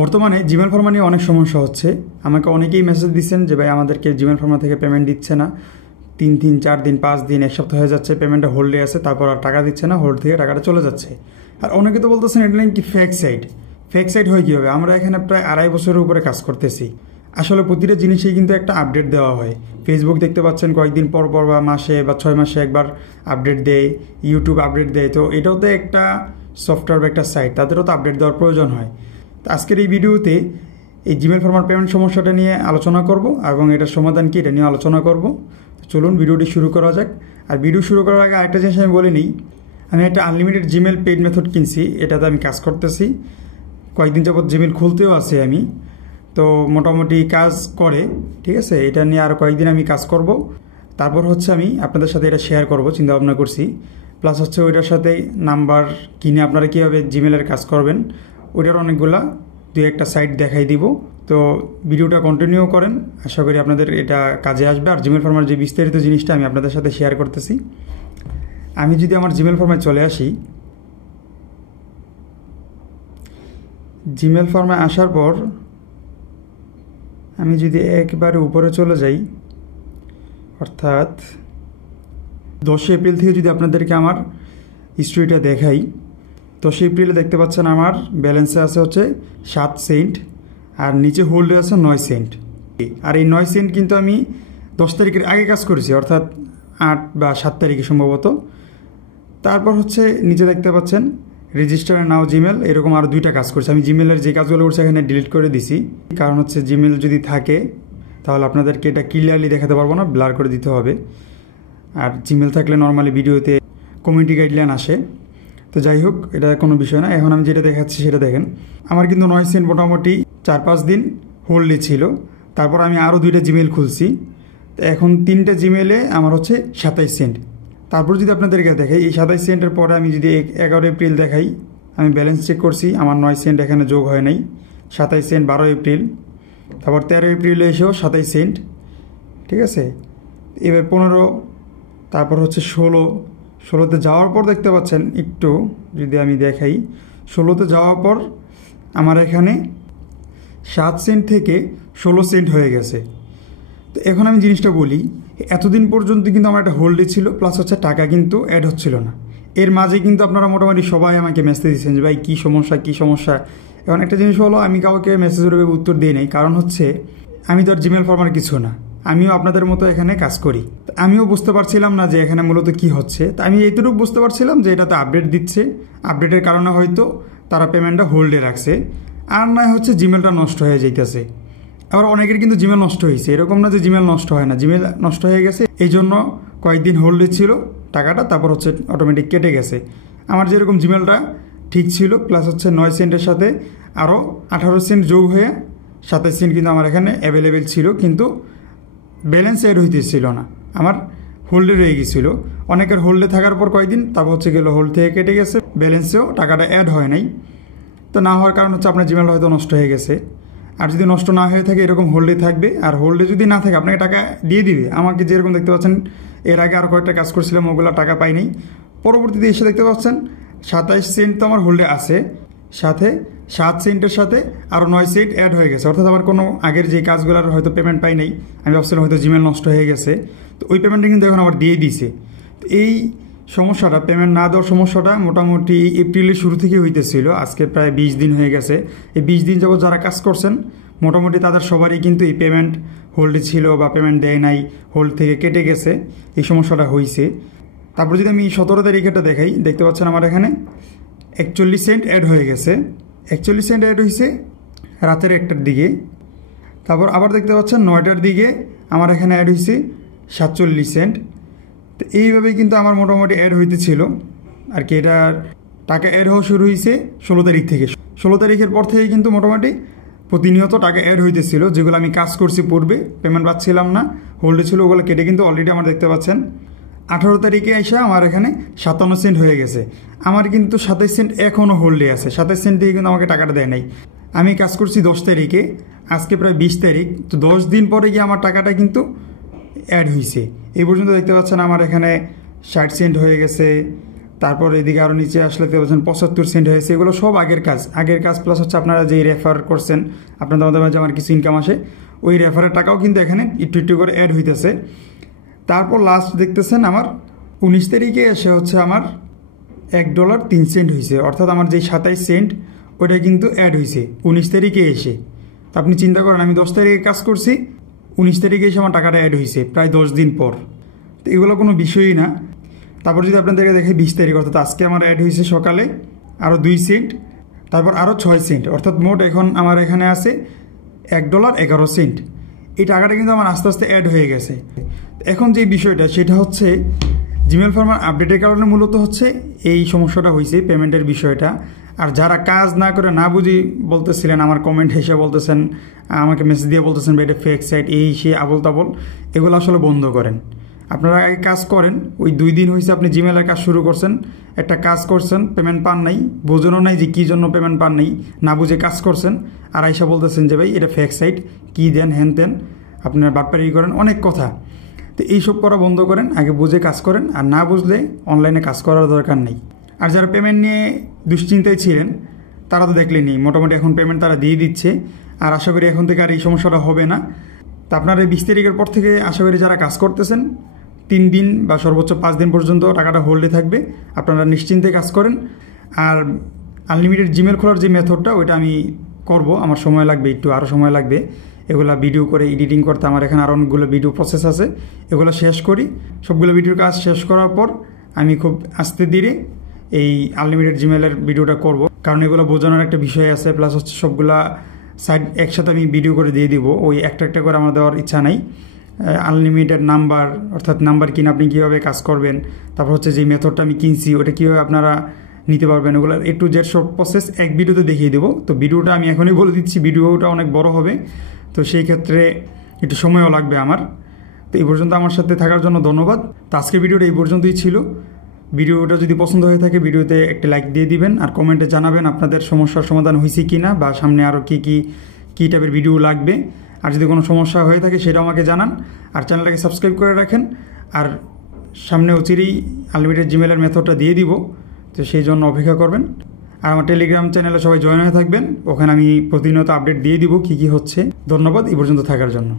বর্তমানে Gmail Pharma নিয়ে অনেক সমস্যা হচ্ছে। আমাকে অনেকেই মেসেজ দিচ্ছেন যে ভাই আমাদেরকে জিমেল ফার্মা থেকে পেমেন্ট দিচ্ছে না, 3 দিন 4 দিন 5 দিন 1 সপ্তাহ হয়ে যাচ্ছে, পেমেন্টটা হোল্ডে আছে, তারপর আর টাকা দিচ্ছে না, হোল্ড থেকে টাকাটা চলে যাচ্ছে। আর অনেকে তো বলতেছেন এটা নাকি ফেক সাইট। ফেক সাইট হয় কীভাবে? আমরা এখানে প্রায় 2.5 বছরের উপরে কাজ করতেছি। আসলে প্রতিটা জিনিসেই কিন্তু একটা আপডেট দেওয়া হয়। ফেসবুক দেখতে পাচ্ছেন কয়েকদিন পর পর বা মাসে বা 6 মাসে একবার আপডেট দেয়, ইউটিউব আপডেট দেয়। তো এটাও তো একটা সফটওয়্যার বা একটা সাইট, তাদেরও তো আপডেট দেওয়ার প্রয়োজন হয়। তো আজকের এই ভিডিওতে এই জিমেল ফার্মার পেমেন্ট সমস্যাটা নিয়ে আলোচনা করব এবং এটার সমাধান কি এটা নিয়ে আলোচনা করব। চলুন ভিডিওটি শুরু করা যাক। আর ভিডিও শুরু করার আগে আরেকটা জিনিস আমি বলে নিই, আমি একটা আনলিমিটেড জিমেল পেইড মেথড কিনছি, এটাতে আমি কাজ করতেছি। কয়েকদিন যাবত জিমেল খুলতেও আছে আমি, তো মোটামুটি কাজ করে, ঠিক আছে। এটা নিয়ে আরও কয়েকদিন আমি কাজ করব, তারপর হচ্ছে আমি আপনাদের সাথে এটা শেয়ার করব, চিন্তা ভাবনা করছি। প্লাস হচ্ছে ওইটার সাথে নাম্বার কিনে আপনারা কীভাবে জিমেলের কাজ করবেন ওইটার অনেকগুলা 2-1টা সাইট দেখাই দিব। তো ভিডিওটা কন্টিনিউ করেন, আশা করি আপনাদের এটা কাজে আসবে। আর জিমেল ফার্মার যে বিস্তারিত জিনিসটা আমি আপনাদের সাথে শেয়ার করতেছি। আমি যদি আমার জিমেল ফার্মায় চলে আসি, জিমেল ফার্মায় আসার পর আমি যদি একবারে উপরে চলে যাই, অর্থাৎ 10 এপ্রিল থেকে যদি আপনাদেরকে আমার হিস্ট্রিটা দেখাই, 10 এপ্রিলে দেখতে পাচ্ছেন আমার ব্যালেন্সে আছে হচ্ছে 7 সেন্ট আর নিচে হোল্ডে আছে 9 সেন্ট। আর এই 9 সেন্ট কিন্তু আমি 10 তারিখের আগে কাজ করেছি, অর্থাৎ 8 বা 7 তারিখে সম্ভবত। তারপর হচ্ছে নিচে দেখতে পাচ্ছেন রেজিস্টার নাও জিমেল, এরকম আরও 2টা কাজ করছে। আমি জিমেলের যে কাজগুলো করছি এখানে ডিলিট করে দিছি, কারণ হচ্ছে জিমেল যদি থাকে তাহলে আপনাদেরকে এটা ক্লিয়ারলি দেখাতে পারবো না, ব্লার করে দিতে হবে। আর জিমেল থাকলে নর্মালি ভিডিওতে কমিউনিটি গাইডলাইন আসে। তো যাই হোক, এটা কোনো বিষয় না। এখন আমি যেটা দেখাচ্ছি সেটা দেখেন। আমার কিন্তু 9 সেন্ট মোটামুটি 4-5 দিন হোল্ডে ছিল। তারপর আমি আরও 2টা জিমেল খুলছি, তো এখন 3টা জিমেলে আমার হচ্ছে 27 সেন্ট। তারপর যদি আপনাদেরকে দেখাই এই 27 সেন্টের পরে আমি যদি 11 এপ্রিল দেখাই, আমি ব্যালেন্স চেক করছি, আমার 9 সেন্ট এখানে যোগ হয় নাই। 27 সেন্ট 12 এপ্রিল, তারপর 13 এপ্রিলে এসেও 27 সেন্ট, ঠিক আছে। এবার 15, তারপর হচ্ছে 16তে যাওয়ার পর দেখতে পাচ্ছেন, একটু যদি আমি দেখাই, 16তে যাওয়ার পর আমার এখানে 7 সেন্ট থেকে 16 সেন্ট হয়ে গেছে। তো এখন আমি জিনিসটা বলি, এতদিন পর্যন্ত কিন্তু আমার একটা হোল্ডে ছিল, প্লাস হচ্ছে টাকা কিন্তু অ্যাড হচ্ছিল না। এর মাঝে কিন্তু আপনারা মোটামুটি সবাই আমাকে মেসেজ দিচ্ছেন যে ভাই কী সমস্যা। এখন একটা জিনিস হলো, আমি কাউকে মেসেজের উত্তর দিই নাই, কারণ হচ্ছে আমি তো আর জিমেল ফার্মার কিছু না, আমিও আপনাদের মতো এখানে কাজ করি। আমিও বুঝতে পারছিলাম না যে এখানে মূলত কি হচ্ছে। তা আমি এইটুকু বুঝতে পারছিলাম যে এটাতে আপডেট দিচ্ছে, আপডেটের কারণে হয়তো তারা পেমেন্টটা হোল্ডে রাখছে, আর নয় হচ্ছে জিমেলটা নষ্ট হয়ে যাইতেছে। আবার অনেকের কিন্তু জিমেল নষ্ট হয়েছে, এরকম না যে জিমেল নষ্ট হয় না, জিমেল নষ্ট হয়ে গেছে, এই জন্য কয়েকদিন হোল্ডে ছিল টাকাটা, তারপর হচ্ছে অটোমেটিক কেটে গেছে। আমার যেরকম জিমেলটা ঠিক ছিল, প্লাস হচ্ছে 9 সেন্টের সাথে আরও 18 সেন্ট যোগ হয়ে 27 সেন্ট কিন্তু আমার এখানে অ্যাভেলেবেল ছিল, কিন্তু ব্যালেন্স অ্যাড হইতেছিল না, আমার হোল্ডে রয়ে গেছিলো। অনেকের হোল্ডে থাকার পর কয়েকদিন তারপর হচ্ছে গেলো হোল্ড থেকে কেটে গেছে, ব্যালেন্সেও টাকাটা অ্যাড হয় নাই। তো না হওয়ার কারণ হচ্ছে আপনার জিমেলটা হয়তো নষ্ট হয়ে গেছে। আর যদি নষ্ট না হয়ে থাকে এরকম হোল্ডে থাকবে, আর হোল্ডে যদি না থাকে আপনাকে টাকা দিয়ে দিবে। আমাকে যেরকম দেখতে পাচ্ছেন, এর আগে আর কয়েকটা কাজ করছিলাম, ওগুলো টাকা পাইনি। পরবর্তীতে এসে দেখতে পাচ্ছেন 27 সেন্ট তো আমার হোল্ডে আছে, সাথে 7 সেন্টের সাথে আরও 9 সেন্ট অ্যাড হয়ে গেছে। অর্থাৎ আমার কোনো আগের যে কাজগুলোর হয়তো পেমেন্ট পাই নাই, আমি ভাবছিলাম হয়তো জিমেল নষ্ট হয়ে গেছে, তো ওই পেমেন্টটা কিন্তু এখন আমার দিয়ে দিয়েছে। তো এই সমস্যাটা, পেমেন্ট না দেওয়ার সমস্যাটা মোটামুটি এপ্রিলের শুরু থেকে হইতেছিল, আজকে প্রায় 20 দিন হয়ে গেছে। এই 20 দিন যাবত যারা কাজ করছেন মোটামুটি তাদের সবারই কিন্তু এই পেমেন্ট হোল্ডে ছিল বা পেমেন্ট দেয় নাই, হোল্ড থেকে কেটে গেছে, এই সমস্যাটা হয়েছে। তারপর যদি আমি 17 তারিখেটা দেখাই, দেখতে পাচ্ছেন আমার এখানে 41 সেন্ট অ্যাড হয়ে গেছে। 41 সেন্ট অ্যাড হয়েছে রাতের 1টার দিকে। তারপর আবার দেখতে পাচ্ছেন 9টার দিকে আমার এখানে অ্যাড হয়েছে 47 সেন্ট। তো এইভাবেই কিন্তু আমার মোটামুটি অ্যাড হইতেছিল আর কি। এটার টাকা অ্যাড হওয়া শুরু হয়েছে 16 তারিখ থেকে। 16 তারিখের পর থেকে কিন্তু মোটামুটি প্রতিনিয়ত টাকা অ্যাড হইতেছিল, যেগুলো আমি কাজ করছি পূর্বে, পেমেন্ট পাচ্ছিলাম না, হোল্ডে ছিল, ওগুলো কেটে কিন্তু অলরেডি আমার দেখতে পাচ্ছেন 18 তারিখে এসে আমার এখানে 57 সেন্ট হয়ে গেছে। আমার কিন্তু 27 সেন্ট এখনও হোল্ডে আছে, 27 সেন্ট দিয়ে কিন্তু আমাকে টাকাটা দেয় নাই। আমি কাজ করছি 10 তারিখে, আজকে প্রায় 20 তারিখ, তো 10 দিন পরে গিয়ে আমার টাকাটা কিন্তু অ্যাড হয়েছে। এই পর্যন্ত দেখতে পাচ্ছেন আমার এখানে 60 সেন্ট হয়ে গেছে, তারপর এদিকে আরও নিচে আসলে দেখতে পাচ্ছেন 75 সেন্ট হয়েছে। এগুলো সব আগের কাজ প্লাস হচ্ছে আপনারা যেই রেফার করছেন আপনাদের মাঝে আমার কিছু ইনকাম আসে, ওই রেফারের টাকাও কিন্তু এখানে একটু একটু করে অ্যাড হইতেছে। তারপর লাস্ট দেখতেছেন আমার 19 তারিখে এসে হচ্ছে আমার $1.03 হয়েছে, অর্থাৎ আমার যে 27 সেন্ট ওটা কিন্তু অ্যাড হয়েছে 19 তারিখে এসে। তো আপনি চিন্তা করেন আমি 10 তারিখে কাজ করছি, 19 তারিখে এসে আমার টাকাটা অ্যাড হয়েছে প্রায় 10 দিন পর। তো এগুলো কোনো বিষয়ই না। তারপর যদি আপনাদেরকে দেখে 20 তারিখ, অর্থাৎ আজকে আমার অ্যাড হয়েছে সকালে আরও 2 সেন্ট, তারপর আরও 6 সেন্ট, অর্থাৎ মোট এখন আমার এখানে আছে $1.11। এই টাকাটা কিন্তু আমার আস্তে আস্তে অ্যাড হয়ে গেছে। এখন যে বিষয়টা সেটা হচ্ছে জিমেল ফার্মার আপডেটের কারণে মূলত হচ্ছে এই সমস্যাটা হয়েছে, পেমেন্টের বিষয়টা। আর যারা কাজ না করে না বুঝি বলতেছিলেন, আমার কমেন্ট হিসেবে বলতেছেন, আমাকে মেসেজ দিয়ে বলতেছেন এটা ফেক সাইট, এই সে আবল তাবল, এগুলো আসলে বন্ধ করেন। আপনারা আগে কাজ করেন, ওই 2 দিন হয়েছে আপনি জিমেলের কাজ শুরু করছেন, একটা কাজ করছেন, পেমেন্ট পান নাই, বোঝানো নাই যে কী জন্য পেমেন্ট পান নাই, না বুঝে কাজ করছেন, আর আইসা বলতেছেন যে ভাই এটা ফেক সাইট, কী দেন হ্যান দেন, আপনার বাটপারি করেন, অনেক কথা। তো এইসব করা বন্ধ করেন, আগে বুঝে কাজ করেন, আর না বুঝলে অনলাইনে কাজ করার দরকার নেই। আর যারা পেমেন্ট নিয়ে দুশ্চিন্তায় ছিলেন তারা তো দেখলেনি, মোটামুটি এখন পেমেন্ট তারা দিয়ে দিচ্ছে, আর আশা করি এখন থেকে আর এই সমস্যাটা হবে না। তা আপনারা 20 তারিখের পর থেকে আশা করি যারা কাজ করতেছেন 3 দিন বা সর্বোচ্চ 5 দিন পর্যন্ত টাকাটা হোল্ডে থাকবে, আপনারা নিশ্চিন্তে কাজ করেন। আর আনলিমিটেড জিমেল খোলার যে মেথডটা ওইটা আমি করব, আমার সময় লাগবে, একটু আরও সময় লাগবে। এগুলা ভিডিও করে এডিটিং করতে আমার এখানে আরও অনেকগুলো ভিডিও প্রসেস আছে, এগুলো শেষ করি। সবগুলো ভিডিওর কাজ শেষ করার পর আমি খুব আস্তে ধীরে এই আনলিমিটেড জিমেলের ভিডিওটা করব, কারণ এগুলো বোঝানোর একটা বিষয় আছে, প্লাস হচ্ছে সবগুলা সাইড একসাথে আমি ভিডিও করে দিয়ে দিব, ওই একটা করে আমার দেওয়ার ইচ্ছা নাই। আনলিমিটেড নাম্বার, অর্থাৎ নাম্বার কিনে আপনি কীভাবে কাজ করবেন, তারপর হচ্ছে যে মেথডটা আমি কিনছি ওটা কীভাবে আপনারা নিতে পারবেন, ওগুলো A to Z সব প্রসেস এক ভিডিওতে দেখিয়ে দেবো। তো ভিডিওটা আমি এখনই বলে দিচ্ছি, ভিডিওটা অনেক বড় হবে, তো সেই ক্ষেত্রে একটু সময়ও লাগবে আমার। তো এই পর্যন্ত আমার সাথে থাকার জন্য ধন্যবাদ। তো আজকের ভিডিওটা এই পর্যন্তই ছিল। ভিডিওটা যদি পছন্দ হয়ে থাকে ভিডিওতে একটা লাইক দিয়ে দিবেন, আর কমেন্টে জানাবেন আপনাদের সমস্যার সমাধান হয়েছে কি না, বা সামনে আরও কী টাইপের ভিডিও লাগবে। আর যদি কোনো সমস্যা হয়ে থাকে সেটা আমাকে জানান, আর চ্যানেলটাকে সাবস্ক্রাইব করে রাখেন। আর সামনে অচিরেই আনলিমিটেড জিমেলের মেথডটা দিয়ে দিব, তো সেই জন্য অপেক্ষা করবেন। আর আমার টেলিগ্রাম চ্যানেলে সবাই জয়েন হয়ে থাকবেন, ওখানে আমি প্রতিনিয়ত আপডেট দিয়ে দিব কী কী হচ্ছে। ধন্যবাদ এই পর্যন্ত থাকার জন্য।